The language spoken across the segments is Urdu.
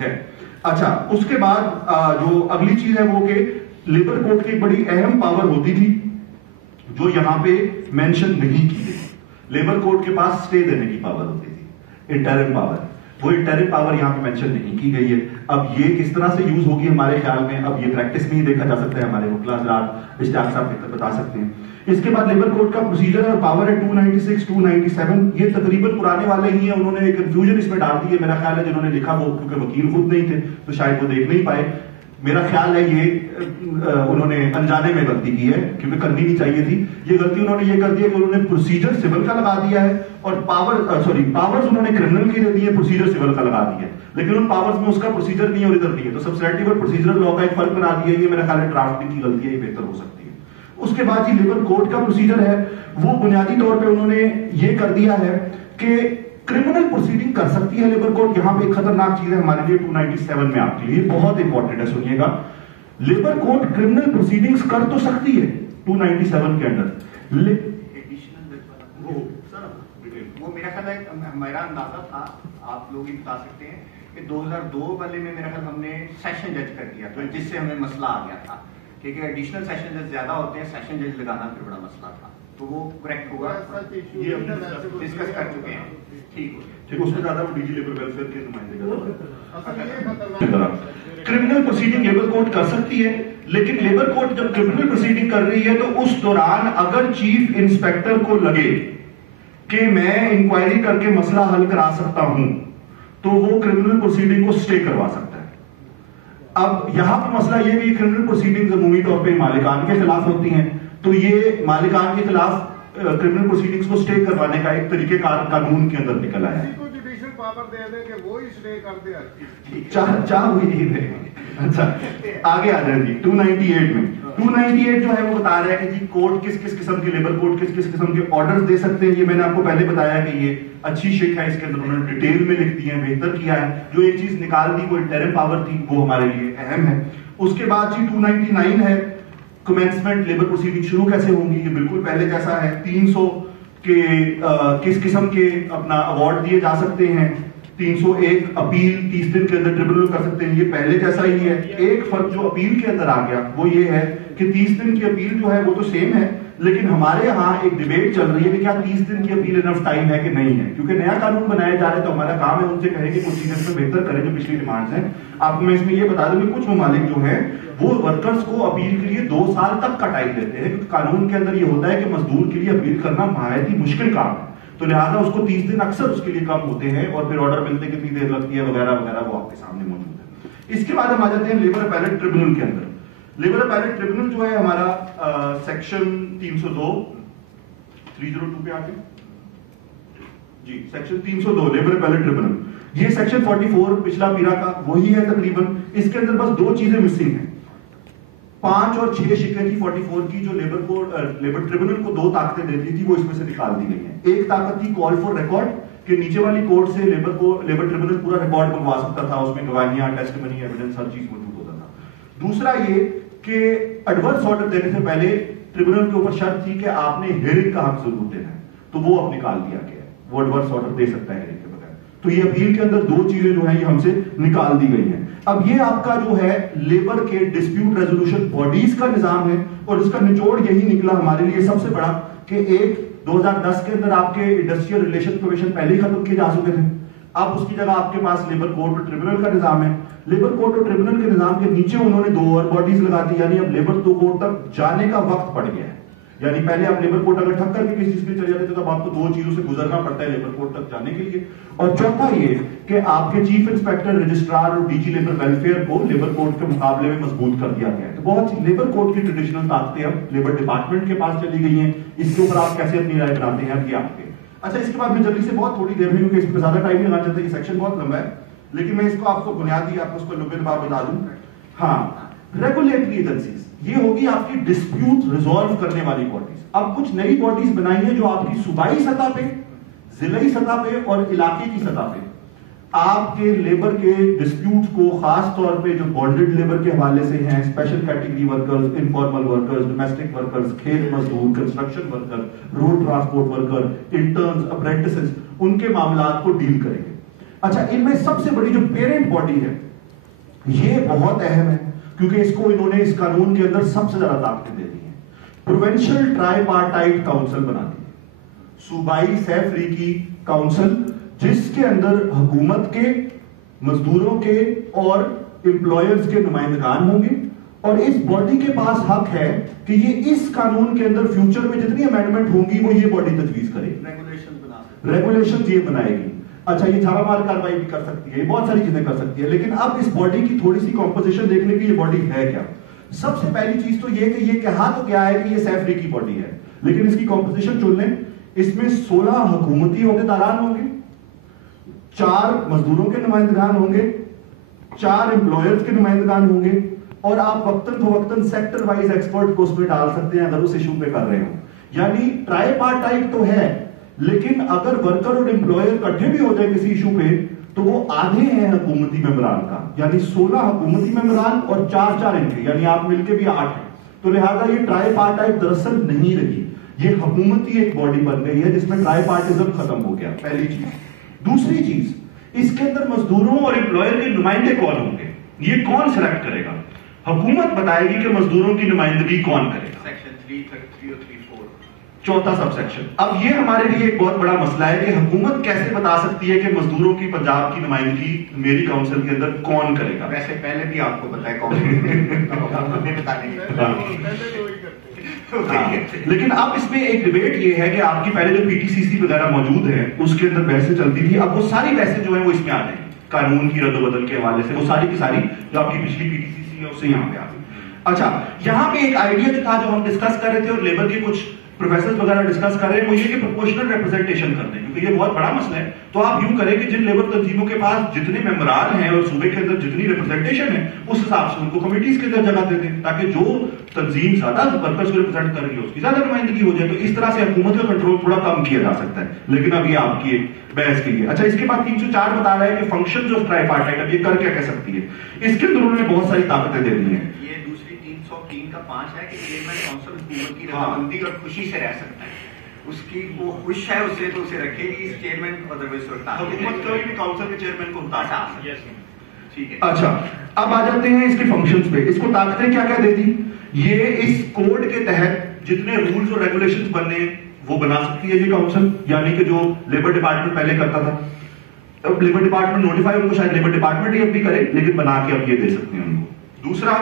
ہے. اچھا, اس کے بعد جو اگلی چیز ہے وہ کہ لیبر کوڈ کی بڑی اہم پاور ہوتی تھی جو یہاں پہ مینشن نہیں کی گئی. لیبر کوڈ کے پاس سٹے دینے کی پاور ہوتی تھی, انٹرم پاور. وہ انٹرم پاور یہاں پہ مینشن نہیں کی گئی ہے. اب یہ کس طرح سے یوز ہوگی ہمارے خیال میں, اب یہ پریکٹس میں ہی دیکھا جا سکتا ہے. ہمارے وکلا حضرات اشتیاق صاحب بہتر بتا سکتے ہیں. اس کے بعد لیبر کوڈ کا پروسیجر اور پاور ہے 296 297. یہ تقریباً پرانے والے ہی ہیں, انہوں نے کنفیوژن اس میں ڈال دی ہے. میرا خیال ہے جنہوں نے لکھا وہ کیونکہ وکیل خود نہیں تھے تو شاید وہ دیکھ نہیں پائے. میرا خیال ہے یہ انہوں نے انجانے میں غلطی کی ہے کیونکہ کرنی نہیں چاہیے تھی. یہ غلطی انہوں نے یہ کر دی ہے کہ انہوں نے پروسیجر سول کا لگا دیا ہے اور پاورز انہوں نے کرمنل کی دے دی ہے, پروسیجر سول کا لگا دیا ہے, لیکن ان پاورز میں اس کا پروسیجر نہیں اور ادھر نہیں ہے. تو سبسٹریٹو اور پروسیجرل لا کا ایک فرق بنا دیا ہے. یہ میرا خیال ہے ڈرافٹنگ کی غلطی ہے, یہ بہتر ہو سکتی ہے. اس کے بعد یہ لیبر کوڈ کا پروسیجر ہے وہ بنیادی طور پہ انہوں نے یہ کر دیا ہے کہ کرمنل پروسیڈنگ کر سکتی ہے لیبر کوڈ. یہاں پہ ایک خطرناک چیز ہے ہمارے لیے 297 میں آپ کے لیے بہت امپورٹنٹ ہے, سنیے گا. لیبر کوڈ کرمنل پروسیڈنگز کر تو سکتی ہے 297 کے اندر, وہ میرا خیال ہے میرا اندازہ تھا, آپ لوگ ہی بتا سکتے ہیں کہ 2002 والے میں میرا خیال ہم نے سیشن جج کر دیا تو جس سے ہمیں مسئلہ آ گیا تھا کیونکہ ایڈیشنل سیشن جج زیادہ ہوتے ہیں, سیشن جج لگانا پھر بڑا مسئلہ تھا. تو وہ کریکٹ ہوگا, یہ ہم ڈسکس کر چکے ہیں. ٹھیک ہے, اس میں زیادہ وہ ڈی جی لیبر ویلفیئر کے نمائندے کا کرمنل پروسیڈنگ لیبر کوڈ کر سکتی ہے. لیکن لیبر کوڈ جب کرمنل پروسیڈنگ کر رہی ہے تو اس دوران اگر چیف انسپیکٹر کو لگے کہ میں انکوائری کر کے مسئلہ حل کرا سکتا ہوں تو وہ کرمنل پروسیڈنگ کو سٹے کروا سکتا ہے. اب یہاں پر مسئلہ یہ بھی کرمنل پروسیڈنگ عمومی طور پہ مالکان کے خلاف ہوتی ہیں, تو یہ مالکان کے خلاف کرمنل پروسیڈنگز کو سٹے کروانے کا ایک طریقہ کار قانون کے اندر نکل آیا ہے. چاہ ہوئی نہیں ہے. اچھا, آگے آ جائیں جی 298 میں. 298 جو ہے وہ بتا رہا ہے کہ جی کوڈ کس کس قسم کے لیبر کوڈ کس کس قسم کے آرڈرز دے سکتے ہیں. یہ میں نے آپ کو پہلے بتایا کہ یہ اچھی شک ہے, اس کے اندر انہوں نے ڈیٹیل میں لکھ دی ہے, بہتر کیا ہے. جو ایک چیز نکال دی وہ انٹرم پاور تھی, وہ ہمارے لیے اہم ہے. اس کے بعد جی 299 ہے کمنسمنٹ لیبر پروسیڈنگ شروع کیسے ہوں گی. یہ بالکل پہلے جیسا ہے. 300 کے کس قسم کے اپنا ایوارڈ دیے جا سکتے ہیں. 301 اپیل 30 دن کے اندر ٹریبونل کر سکتے ہیں, یہ پہلے جیسا ہی ہے. ایک فرق جو اپیل کے اندر آ گیا وہ یہ ہے کہ 30 دن کی اپیل جو ہے وہ تو سیم ہے, لیکن ہمارے ہاں ایک ڈیبیٹ چل رہی ہے کہ کیا 30 دن کی اپیل انف ٹائم ہے کہ نہیں ہے, کیونکہ نیا قانون بنایا جا رہا ہے تو ہمارا کام ہے ان سے کہیں کہ کچھ چیزیں اس میں بہتر کریں جو پچھلی ڈیمانڈز ہیں. آپ کو میں اس میں یہ بتا دوں کہ کچھ ممالک جو ہیں وہ ورکرز کو اپیل کے لیے 2 سال تک کا ٹائم دیتے ہیں, کیونکہ قانون کے اندر یہ ہوتا ہے کہ مزدور کے لیے اپیل کرنا نہایت ہی مشکل کام ہے, تو لہٰذا اس کو 30 دن اکثر اس کے لیے کم ہوتے ہیں اور پھر آرڈر ملتے کتنی دیر لگتی ہے وغیرہ وغیرہ وہ آپ کے سامنے موجود ہے. اس کے بعد ہم آ جاتے ہیں لیبر اپیلیٹ ٹریبونل کے اندر. لیبر اپیلیٹ ٹریبونل جو ہے ہمارا سیکشن 302 302 پہ آ کے جی سیکشن 302 لیبر اپیلیٹ ٹریبونل. یہ سیکشن 44 پچھلا پیرا کا وہی ہے تقریباً. اس کے اندر بس 2 چیزیں مسنگ ہیں. 5 اور 6 شکیں تھی 44 کی جو لیبر ٹریبونل کو 2 طاقتیں دیتی تھی, وہ اس میں سے نکال دی گئی ہیں. ایک طاقت تھی کال فار ریکارڈ کہ نیچے والی کورٹ سے لیبر ٹریبونل پورا ریکارڈ منگوا سکتا تھا, اس میں گواہیاں ٹیسٹ منی ایویڈنس ہر چیز موجود ہوتا تھا. دوسرا یہ کہ ایڈورس آرڈر دینے سے پہلے ٹریبونل کے اوپر شرط تھی کہ آپ نے ہیئرنگ کا حق ضرور دینا ہے, تو وہ اب نکال دیا گیا ہے, وہ ایڈورس آرڈر دے سکتا ہے ہیئرنگ کے بغیر. تو یہ اپیل کے اندر 2 چیزیں جو ہیں یہ ہم سے نکال دی گئی ہیں. اب یہ آپ کا جو ہے لیبر کے ڈسپیوٹ ریزولوشن باڈیز کا نظام ہے, اور اس کا نچوڑ یہی نکلا ہمارے لیے سب سے بڑا کہ 2010 کے اندر آپ کے انڈسٹریل ریلیشن پروویژن پہلے ہی ختم کیے جا چکے تھے. اب اس کی جگہ آپ کے پاس لیبر کوڈ اور ٹریبونل کا نظام ہے. لیبر کوڈ اور ٹریبونل کے نظام کے نیچے انہوں نے 2 اور باڈیز لگا دی, یعنی اب لیبر کوڈ تک جانے کا وقت پڑ گیا ہے. یعنی پہلے آپ لیبر کوڈ اگر ٹھک کر کے کسی چیز پہ چلے جاتے تو اب آپ کو 2 چیزوں سے گزرنا پڑتا ہے لیبر کوڈ تک جانے کے لیے. اور چوتھا یہ کہ آپ کے چیف انسپیکٹر رجسٹرار اور ڈی جی لیبر ویلفیئر کو لیبر کوڈ کے مقابلے میں مضبوط کر دیا گیا ہے. تو بہت سی لیبر کوڈ کی ٹریڈیشنل طاقتیں اب لیبر ڈپارٹمنٹ کے پاس چلی گئی ہیں. اس کے اوپر آپ کیسے اپنی رائے بناتے ہیں اب یہ آپ کے. اچھا, اس کے بعد میں جلدی سے بہت تھوڑی دیر میں, کیونکہ اس پہ زیادہ ٹائم نہیں لگانا چاہتا, یہ سیکشن بہت لمبا ہے, لیکن میں اس کو آپ کو بنیادی آپ کو اس کو لبے لبا بتا دوں. ہاں, ریگولیٹری ایجنسیز یہ ہوگی آپ کی ڈسپیوٹ ریزالو کرنے والی باڈیز. اب کچھ نئی باڈیز بنائی ہیں جو آپ کی صوبائی سطح پہ, ضلعی سطح پہ اور علاقے کی سطح پہ آپ کے لیبر کے ڈسپیوٹس کو خاص طور پہ جو بانڈڈ لیبر کے حوالے سے ہیں, special category workers, informal workers, domestic workers, کھیت مزدور, construction worker, road transport worker, interns, apprentices, ان کے معاملات کو ڈیل کریں گے. اچھا ان میں سب سے بڑی جو پیرنٹ باڈی ہے یہ بہت اہم ہے کیونکہ اس کو انہوں نے اس قانون کے اندر سب سے زیادہ طاقتیں دے دی ہیں. پروونشل ٹرائی پارٹائٹ کاؤنسل بنا دی, صوبائی سہ فریقی کاؤنسل, جس کے اندر حکومت کے, مزدوروں کے اور امپلائرز کے نمائندگان ہوں گے, اور اس باڈی کے پاس حق ہے کہ یہ اس قانون کے اندر فیوچر میں جتنی امینڈمنٹ ہوں گی وہ یہ باڈی تجویز کرے گی, ریگولیشن یہ بنائے گی. اچھا یہ چھاپا مار کارروائی بھی کر سکتی ہے, یہ بہت ساری چیزیں کر سکتی ہے. لیکن اب اس باڈی کی تھوڑی سی کمپوزیشن دیکھنے کی, یہ باڈی ہے کیا. سب سے پہلی چیز تو یہ کہ یہ کہا تو کیا ہے کہ یہ سہ فریقی باڈی ہے, لیکن اس کی کمپوزیشن چن لیں. اس میں 16 حکومتی عہدیداران ہوں گے, 4 مزدوروں کے نمائندگان ہوں گے, 4 امپلائرز کے نمائندگان ہوں گے, اور آپ وقتاً فوقتاً سیکٹر وائز ایکسپرٹ کو اس میں ڈال سکتے ہیں اگر اس ایشو پہ کر رہے ہوں. یعنی ٹرائی پارٹائٹ تو ہے, لیکن اگر ورکر اور امپلائر اکٹھے بھی ہو جائے کسی ایشو پہ تو وہ آدھے ہیں حکومتی ممبران کا, یعنی 16 حکومتی ممبران اور 4 ان کے, یعنی آپ مل کے بھی 8 ہیں. تو لہذا یہ ٹرائی پارٹائٹ دراصل نہیں رہی, یہ حکومتی ایک باڈی بن گئی ہے جس میں ٹرائی پارٹیزم ختم ہو گیا. پہلی چیز. دوسری چیز, اس کے اندر مزدوروں اور امپلائر کے نمائندے کون ہوں گے, یہ کون سلیکٹ کرے گا؟ حکومت بتائے گی کہ مزدوروں کی نمائندگی کون کرے گا. سیکشن 333 اور 34 چوتھا سب سیکشن. اب یہ ہمارے لیے ایک بہت بڑا مسئلہ ہے کہ حکومت کیسے بتا سکتی ہے کہ مزدوروں کی پنجاب کی نمائندگی میری کاؤنسل کے اندر کون کرے گا؟ ویسے پہلے بھی آپ کو پتا ہے کون لیکن اب اس میں ایک ڈیبیٹ یہ ہے کہ آپ کی پہلے جو پی ٹی سی سی وغیرہ موجود ہے اس کے اندر بحثیں چلتی تھی, اب وہ ساری بحثیں جو ہیں وہ اس میں آ جائیں گی قانون کی رد و بدل کے حوالے سے, وہ ساری کی ساری جو آپ کی پچھلی پی ٹی سی سی ہے اس سے یہاں پہ آ گئی. اچھا یہاں پہ ایک آئیڈیا جو تھا جو ہم ڈسکس کر رہے تھے اور لیبر کے کچھ پروفیسرز وغیرہ ڈسکس کر رہے ہیں وہ یہ کہ پروپورشنل ریپرزنٹیشن کر دیں, کیونکہ یہ بہت بڑا مسئلہ ہے. تو آپ یوں کریں کہ جن لیبر تنظیموں کے پاس جتنے ممبران ہیں اور صوبے کے اندر جتنی ریپرزنٹیشن ہے اس حساب سے ان کو کمیٹیز کے اندر جگہ دے دیں تاکہ جو تنظیم زیادہ ورکرز کو ریپرزینٹ کر رہی ہے اس کی زیادہ نمائندگی ہو جائے. تو اس طرح سے حکومت کا کنٹرول تھوڑا کم کیا جا سکتا ہے, لیکن اب یہ آپ کی ایک بحث کے لیے. اچھا اس کے بعد 304 بتا رہا ہے کہ فنکشن جو ٹرائی پارٹائٹ اب یہ کر کیا کہہ سکتی ہے. اس کے اندر انہوں نے بہت ساری طاقتیں دے دی ہیں. یہ دوسری 303 کا 5 ہے کہ چیئرمین کونسل حکومت کی رضامندی اور خوشی سے رہ سکتا ہے. اس کی وہ خوش ہے اس سے تو اسے رکھے گی اس چیئرمین ادروائز حکومت کوئی بھی کاؤنسل کے چیئرمین کو ہٹا سکتا ہے. ٹھیک ہے. اچھا اب آ جاتے ہیں اس کے فنکشنز پہ. اس کو طاقتیں کیا کیا دے دی, یہ اس کوڈ کے تحت جتنے رولز اور ریگولیشنز بننے ہیں وہ بنا سکتی ہے یہ کاؤنسل. یعنی کہ جو لیبر ڈپارٹمنٹ پہلے کرتا تھا, اب لیبر ڈپارٹمنٹ نوٹیفائی ان کو شاید لیبر ڈپارٹمنٹ ہی اب بھی کرے, لیکن بنا کے اب یہ دے سکتے ہیں ان کو. دوسرا,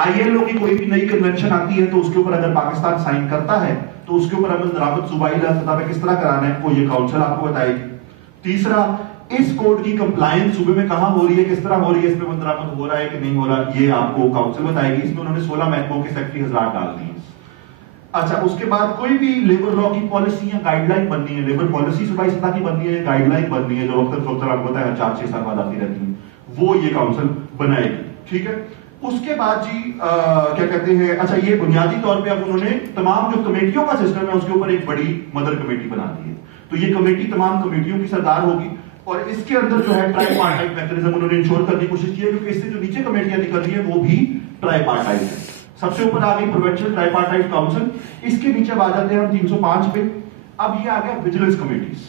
آئی ایل او کی کوئی بھی نئی کنونشن آتی ہے تو اس کے اوپر اگر پاکستان سائن کرتا ہے تو اس کے اوپر عمل درآمد صوبائی سطح پہ کس طرح کرانا ہے وہ یہ کاؤنسل آپ کو بتائے گی. تیسرا, اس کوڈ کی کمپلائنس صوبے میں کہاں ہو رہی ہے, کس طرح ہو رہی ہے, اس پہ عمل درآمد ہو رہا ہے کہ نہیں ہو رہا, یہ آپ کو کاؤنسل بتائے گی. اس میں انہوں نے 16 محکموں کے سیکٹری حضرات ڈال دی ہیں. اچھا اس کے بعد کوئی بھی لیبر لا کی پالیسی یا گائیڈ لائن بننی ہے, لیبر پالیسی صوبائی سطح کی بننی ہے, گائیڈ لائن بننی ہے جو وقت فوقت آپ کو پتا ہے 4-6 سال بعد آتی رہتی ہیں, وہ یہ کاؤنسل بنائے گی. ٹھیک ہے. اس کے بعد جی کیا کہتے ہیں, اچھا یہ بنیادی طور پہ اب انہوں نے تمام جو کمیٹیوں کا سسٹم ہے اس کے اوپر ایک بڑی مدر کمیٹی بنا دی ہے. تو یہ کمیٹی تمام کمیٹیوں کی سردار ہوگی اور اس کے اندر جو ہے ٹرائی پارٹائٹ میکینزم انہوں نے انشور کرنے کی کوشش کی ہے, کیونکہ اس سے جو نیچے کمیٹیاں نکل رہی ہیں وہ بھی ٹرائی پارٹائٹ ہے. سب سے اوپر آ گئی پروونشل ٹرائی پارٹائٹ کاؤنسل. اس کے نیچے اب آ جاتے ہیں ہم 305 پہ. اب یہ آ گیا ویجیلنس کمیٹیز.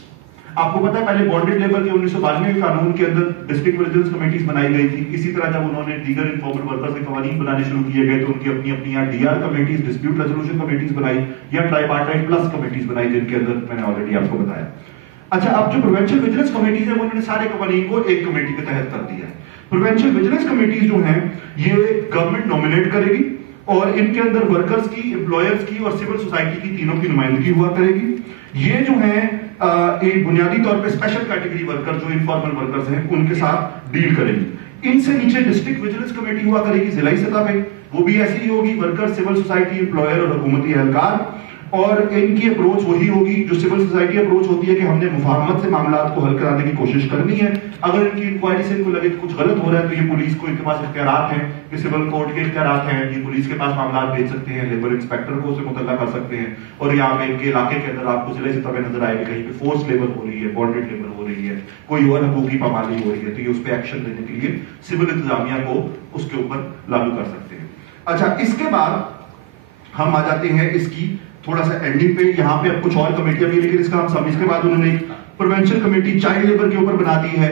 آپ کو پتا ہے پہلے بانڈیڈ لیبر کے 1992 کے قانون کے اندر ڈسٹرکٹ ویجیلنس کمیٹیز بنائی گئی تھی. اسی طرح جب انہوں نے دیگر انفارمل ورکرز کے قوانین بنانے شروع کیے گئے تو ان کی اپنی اپنی یا D R committees, dispute resolution committees بنائی یا ٹرائی پارٹائٹ پلس کمیٹیز بنائی جن کے اندر میں نے آلریڈی آپ کو بتایا. اچھا اب جو پروونشل ویجیلنس کمیٹیز ہیں انہوں نے سارے قوانین کو ایک کمیٹی کے تحت کر دیا ہے. پروونشل ویجیلنس کمیٹیز جو ہیں یہ گورنمنٹ نومینیٹ کرے گی اور ان کے اندر ورکرز کی, امپلائرز کی اور سول سوسائٹی کی تینوں کی نمائندگی ہوا کرے گی. یہ جو ہیں ایک بنیادی طور پہ اسپیشل کیٹیگری ورکر جو انفارمل ورکرز ہیں ان کے ساتھ ڈیل کرے گی. ان سے نیچے ڈسٹرکٹ ویجیلنس کمیٹی ہوا کرے گی ضلعی سطح پہ, وہ بھی ایسی ہی ہوگی, ورکر, سول سوسائٹی, امپلائر اور حکومتی اہلکار. اور ان کی اپروچ وہی ہوگی جو سول سوسائٹی اپروچ ہوتی ہے کہ ہم نے مفاہمت سے معاملات کو حل کرانے کی کوشش کرنی ہے. اگر ان کی انکوائری سے ان کو لگے کچھ غلط ہو رہا ہے تو یہ پولیس کو ان کے پاس اختیارات ہیں, یہ سول کوڈ کے اختیارات ہیں, یہ پولیس کے پاس معاملات بھیج سکتے ہیں, لیبر انسپیکٹر کو اسے مطلع کر سکتے ہیں. اور یہاں پہ ان کے علاقے کے اندر آپ کو ضلع سطح پہ نظر آئے کہ کہیں پہ فورس لیبر ہو رہی ہے, بانڈیڈ لیبر ہو رہی ہے, کوئی اور حقوقی پامالی ہو رہی ہے تو یہ اس پہ ایکشن لینے کے لیے سول انتظامیہ کو اس کے اوپر لاگو کر سکتے ہیں. اچھا اس کے بعد ہم آ جاتے ہیں اس کی تھوڑا سا اینڈنگ پہ. یہاں پہ اب کچھ اور کمیٹیاں بھی, لیکن اس کا ہم سب اس کے بعد انہوں نے پروونشل کمیٹی چائلڈ لیبر کے اوپر بنا دی ہے.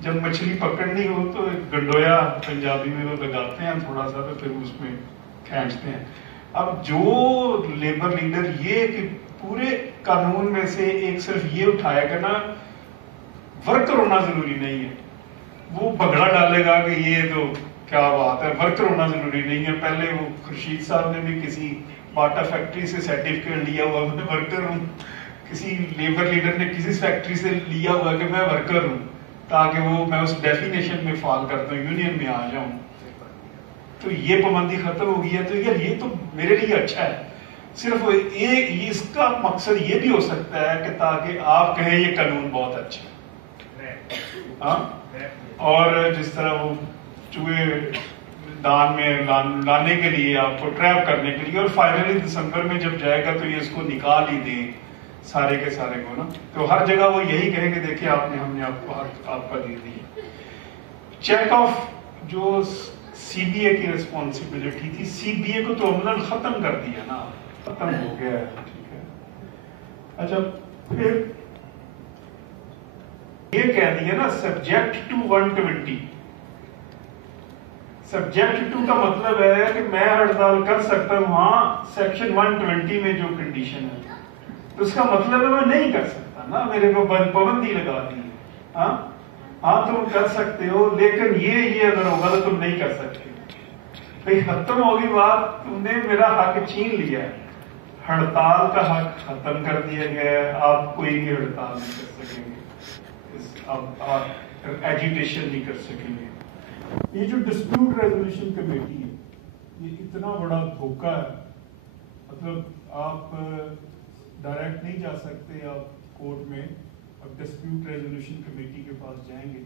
جب مچھلی پکڑنی ہو تو گنڈویا پنجابی میں وہ لگاتے ہیں تھوڑا سا تو پھر اس میں کھینچتے ہیں. اب جو لیبر لیڈر یہ کہ پورے قانون میں سے ایک صرف یہ اٹھائے گا نا ورکر ہونا ضروری نہیں ہے, وہ بگڑا ڈالے گا کہ یہ تو کیا بات ہے ورکر ہونا ضروری نہیں ہے. پہلے وہ خورشید صاحب نے بھی کسی باٹا فیکٹری سے سرٹیفکیٹ لیا ہوا میں ورکر ہوں, کسی لیبر لیڈر نے کسی فیکٹری سے لیا ہوا کہ میں ورکر ہوں تاکہ وہ میں اس ڈیفینیشن میں فال کرتا ہوں, یونین میں آ جاؤں. تو یہ پابندی ختم ہو گئی ہے. تو یار یہ تو میرے لیے اچھا ہے. صرف ایک اس کا مقصد یہ بھی ہو سکتا ہے کہ تاکہ آپ کہیں یہ قانون بہت اچھا ہے, اور جس طرح وہ چوہے دان میں لانے کے لیے آپ کو ٹریپ کرنے کے لیے, اور فائنلی دسمبر میں جب جائے گا تو یہ اس کو نکال ہی دیں سارے کے سارے کو نا. تو ہر جگہ وہ یہی کہیں کہ دیکھیں آپ نے ہم نے آپ کو آپ کا دے دی. چیک آف جو سی بی اے کی ریسپانسبلٹی تھی, سی بی اے کو تو عملاً ختم کر دیا نا, ختم ہو گیا ہے. ٹھیک ہے. اچھا پھر یہ کہہ دیا نا سبجیکٹ ٹو 120. سبجیکٹ ٹو کا مطلب ہے کہ میں ہڑتال کر سکتا ہوں ہاں سیکشن 120 میں جو کنڈیشن ہے, تو اس کا مطلب ہے میں نہیں کر سکتا نا, میرے کو پابندی لگا دی ہے. ہاں تم کر سکتے ہو لیکن یہ اگر ہوگا تو تم نہیں کر سکتے. بھائی ختم ہوگی بات, تم نے میرا حق چھین لیا ہے. ہڑتال کا حق ختم کر دیا گیا ہے, آپ کوئی بھی ہڑتال نہیں کر سکیں گے, آپ ایجیٹیشن نہیں کر سکیں گے. یہ جو ڈسپیوٹ ریزولوشن کمیٹی ہے یہ اتنا بڑا دھوکہ ہے. مطلب آپ ڈائریکٹ نہیں جا سکتے آپ کورٹ میں, اب ڈسپیوٹ ریزولوشن کمیٹی کے پاس جائیں گے.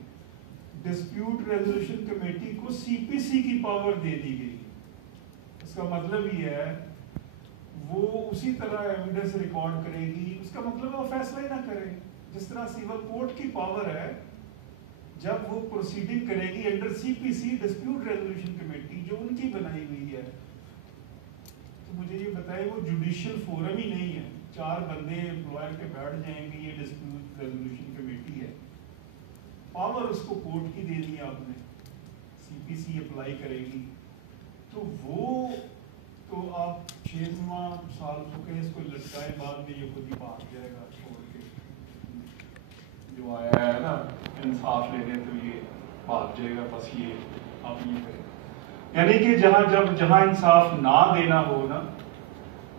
ڈسپیوٹ ریزولوشن کمیٹی کو سی پی سی کی پاور دے دی گئی. اس کا مطلب یہ ہے وہ اسی طرح ایویڈنس ریکارڈ کرے گی. اس کا مطلب وہ فیصلہ ہی نہ کرے جس طرح سول کورٹ کی پاور ہے جب وہ پروسیڈنگ کرے گی انڈر سی پی سی ڈسپیوٹ ریزولوشن کمیٹی جو ان کی بنائی ہوئی ہے. تو مجھے یہ بتائے وہ جوڈیشل فورم ہی نہیں ہے, 4 بندے امپلائر کے بیٹھ جائیں گے, یہ ڈسپیوٹ ریزولوشن کمیٹی ہے. پاور اس کو کورٹ کی دے دی آپ نے, سی پی سی اپلائی کرے گی. تو وہ تو آپ 6واں سال کو کہیں اس کو لٹکائے, بعد میں یہ خود ہی بھاگ جائے گا چھوڑ کے. جو آیا ہے نا انصاف لینے تو یہ بھاگ جائے گا, بس یہ آپ یہ کریں. یعنی کہ جہاں انصاف نہ دینا ہو نا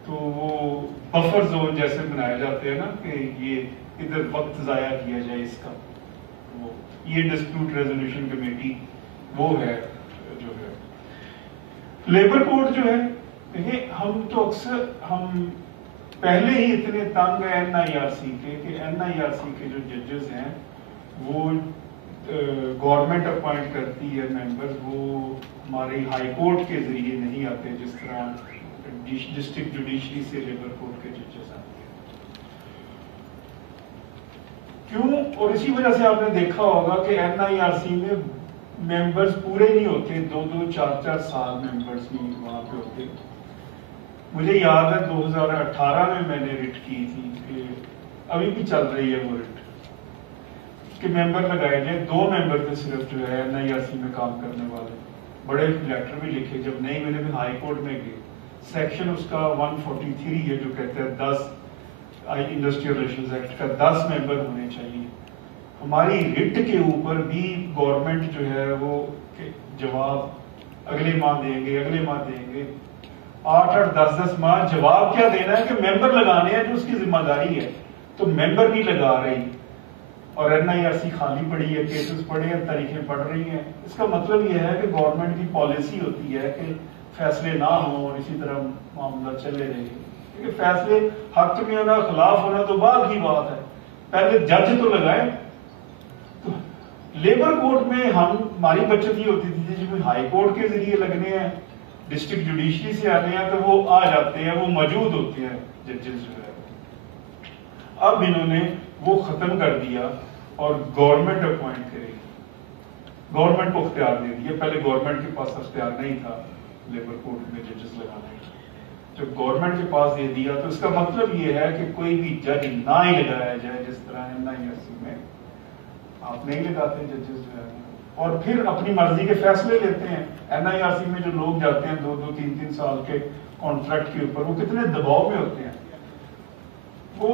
تو وہ بفر زون جیسے بنائے جاتے ہیں نا کہ یہ ادھر وقت ضائع کیا جائے اس کا. وہ یہ ڈسپیوٹ ریزولوشن کمیٹی وہ ہے جو ہے. لیبر کوڈ جو ہے دیکھیں, ہم تو اکثر ہم پہلے ہی اتنے تنگ ہیں این آئی آر سی کے کہ این آئی آر سی کے جو ججز ہیں وہ گورنمنٹ اپوائنٹ کرتی ہے ممبرز, وہ ہماری ہائی کورٹ کے ذریعے نہیں آتے جس طرح ڈسٹرکٹ جوڈیشری سے لیبر کورٹ کے ججز آتے ہیں. کیوں؟ اور اسی وجہ سے آپ نے دیکھا ہوگا کہ این آئی آر سی میں ممبرز پورے نہیں ہوتے, 2-2, 4-4 سال ممبرز نہیں وہاں پہ ہوتے. مجھے یاد ہے 2018 میں نے رٹ کی تھی کہ ابھی بھی چل رہی ہے وہ رٹ کہ ممبر لگائے جائیں. 2 ممبر تھے صرف جو ہے این آئی آر سی میں کام کرنے والے. بڑے لیٹر بھی لکھے, جب نہیں میں نے بھی ہائی کورٹ میں گئے. سیکشن اس کا 143 ہے جو کہتے ہیں 10 انڈسٹریل ریلیشنز ایکٹ کا 10 ممبر ہونے چاہیے. ہماری رٹ کے اوپر بھی گورنمنٹ جو ہے وہ جواب اگلے ماہ دیں گے, اگلے ماہ دیں گے. 8-8, 10-10 ماہ جواب کیا دینا ہے کہ ممبر لگانے ہیں جو اس کی ذمہ داری ہے, تو ممبر نہیں لگا رہی اور این آئی آر سی خالی پڑی ہے, کیسز پڑے ہیں, تاریخیں پڑھ رہی ہیں. اس کا مطلب یہ ہے کہ گورنمنٹ کی پالیسی ہوتی ہے کہ فیصلے نہ ہوں اور اسی طرح معاملہ چلے رہے. کیونکہ فیصلے حق میں ہونا خلاف ہونا تو بعد کی بات ہے, پہلے جج تو لگائیں. تو لیبر کورٹ میں ہماری بچت یہ ہوتی تھی جب ہائی کورٹ کے ذریعے لگنے ہیں, ڈسٹرکٹ جوڈیشری سے آنے ہیں تو وہ آ جاتے ہیں, وہ موجود ہوتے ہیں ججز جو ہے. اب انہوں نے وہ ختم کر دیا اور گورنمنٹ اپوائنٹ کرے گی, گورنمنٹ کو اختیار دے دیا. پہلے گورنمنٹ کے پاس اختیار نہیں تھا لیبر کورٹ میں ججز لگانے کا. جب گورنمنٹ کے پاس دے دیا تو اس کا مطلب یہ ہے کہ کوئی بھی جج نہ ہی لگایا جائے جس طرح این آئی آر سی میں, آپ نہیں لگاتے ججز جو ہے, اور پھر اپنی مرضی کے فیصلے لیتے ہیں. NIRC میں جو لوگ جاتے ہیں 2-3 سال کے کانٹریکٹ کے اوپر, وہ کتنے دباؤ میں ہوتے ہیں. وہ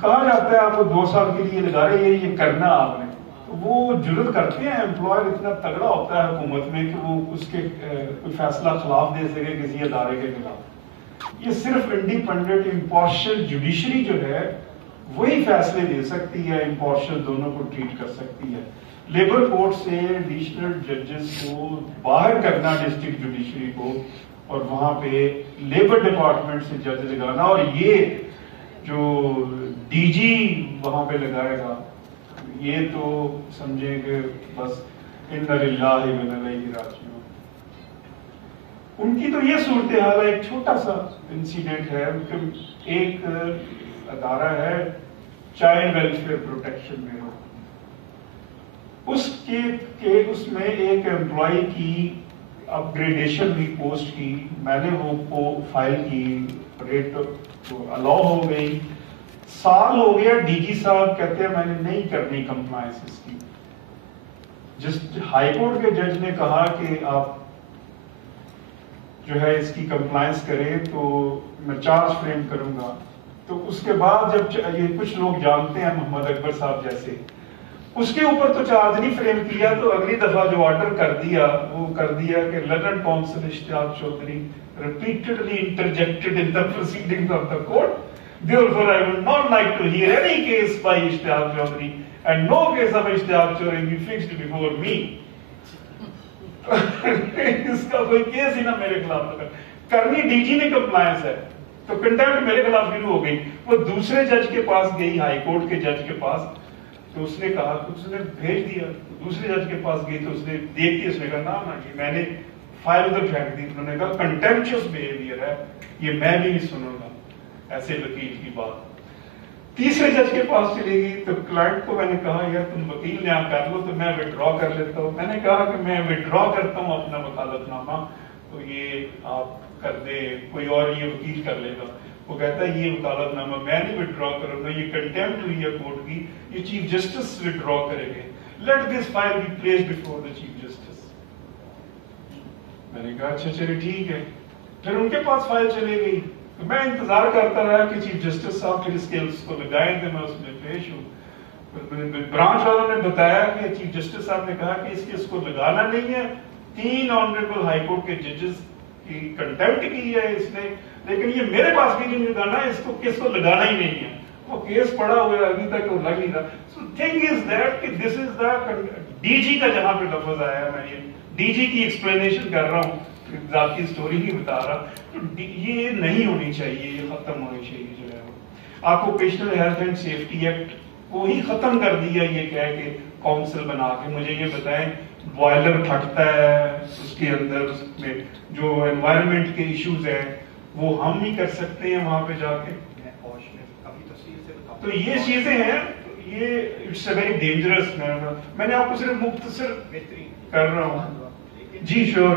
کہا جاتا ہے آپ کو 2 سال کے لیے لگا رہے ہیں, یہ کرنا آپ نے, تو وہ جرت کرتے ہیں. امپلائر اتنا تگڑا ہوتا ہے حکومت میں کہ وہ اس کے کوئی فیصلہ خلاف دے سکے کسی ادارے کے خلاف. یہ صرف انڈیپینڈنٹ امپارشل جوڈیشری جو ہے وہی فیصلے دے سکتی ہے, امپارشل دونوں کو ٹریٹ کر سکتی ہے. لیبر کورٹ سے ایڈیشنل ججز کو باہر کرنا ڈسٹرکٹ جوڈیشری کو, اور وہاں پہ لیبر ڈپارٹمنٹ سے جج لگانا, اور یہ جو DG وہاں پہ لگائے گا, یہ تو سمجھیں کہ بس انا للہ و انا الیہ راجعون. ان کی تو یہ صورتحال ہے. ایک چھوٹا سا انسیڈنٹ ہے, ایک ادارہ ہے چائلڈ ویلفیئر پروٹیکشن بیورو, اس میں ایک امپلائی کی اپ گریڈیشن ہوئی پوسٹ کی. میں نے وہ فائل کی, ریٹ الاؤ ہو گئی, سال ہو گیا. DG صاحب کہتے ہیں میں نے نہیں کرنی کمپلائنس اس کی. جس ہائی کورٹ کے جج نے کہا کہ آپ جو ہے اس کی کمپلائنس کریں تو میں چارج فریم کروں گا. تو اس کے بعد جب یہ کچھ لوگ جانتے ہیں محمد اکبر صاحب جیسے, اس کے اوپر تو چارج نہیں فریم کیا, تو اگلی دفعہ جو آرڈر کر دیا وہ کر دیا کہ learned counsel Ishtiaq Chaudhry repeatedly interjected in the proceedings of the court. Therefore, I would not like to hear any case by Ishtiaq Chaudhary, and no case of Ishtiaq Chaudhary be fixed before me. اس کا کوئی کیس ہی نہ میرے خلاف لگا. کرنی DG نے کمپلائنس ہے, تو کنٹمپٹ میرے خلاف شروع ہو گئی. وہ دوسرے جج کے پاس گئی, ہائی کورٹ کے جج کے پاس, تو اس نے کہا, اس نے بھیج دیا. دوسرے جج کے پاس گئی تو اس نے دیکھ کے اس نے کہا نا جی میں نے فائل ادھر پھینک دی. انہوں نے کہا کنٹمپچوس بہیویئر ہے, یہ میں بھی نہیں سنوں گا ایسے وکیل کی بات. تیسرے جج کے پاس چلی گئی, تو کلائنٹ کو میں نے کہا یار تم وکیل یہاں کر لو تو میں وڈرا کر لیتا ہوں. میں نے کہا کہ میں وڈرا کرتا ہوں اپنا وکالت نامہ, تو یہ آپ کر دیں, کوئی اور یہ وکیل کر لے گا. وہ کہتا ہے یہ وکالت نامہ میں نہیں وڈرا کروں گا, یہ کنٹمپٹ ہوئی ہے کورٹ کی, یہ چیف جسٹس وڈرا کریں گے. Let this file be placed before the chief justice. میں نے کہا اچھا چلے ٹھیک ہے. پھر ان کے پاس فائل چلے گئی. میں انتظار کرتا رہا کہ چیف جسٹس صاحب پھر اس کیس کو لگائیں تو میں اس میں پیش ہوں. برانچ والوں نے بتایا کہ چیف جسٹس صاحب نے کہا کہ اس کیس کو لگانا نہیں ہے. 3 آنریبل ہائی کورٹ کے ججز کی کنٹمپٹ کی ہے اس نے, لیکن یہ میرے پاس بھی نہیں لگانا, اس کو کیس کو لگانا ہی نہیں ہے. وہ کیس پڑا ہوا ہے ابھی تک وہ لگ نہیں رہا. سو تھنگ از دیٹ کہ دس از دا DG کا جہاں پہ لفظ آیا, میں یہ DG کی ایکسپلینیشن کر رہا ہوں, ذاتی سٹوری ہی بتا رہا. تو یہ نہیں ہونی چاہیے, یہ ختم ہونی چاہیے. جو ہے occupational health and safety act کو ہی ختم کر دیا یہ کہہ کے کونسل بنا کے. مجھے یہ بتائیں بوائلر پھٹتا ہے, اس کے اندر اس میں جو انوائرمنٹ کے ایشوز ہیں وہ ہم ہی کر سکتے ہیں وہاں پہ جا کے. تو یہ چیزیں ہیں, یہ اٹس اے ویری ڈینجرس. میں نے آپ کو صرف مختصر کر رہا ہوں. جی شور.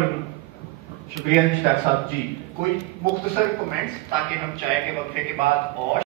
شکریہ اشتیاق صاحب. جی کوئی مختصر کمنٹس تاکہ ہم چائے کے وقفے کے بعد اور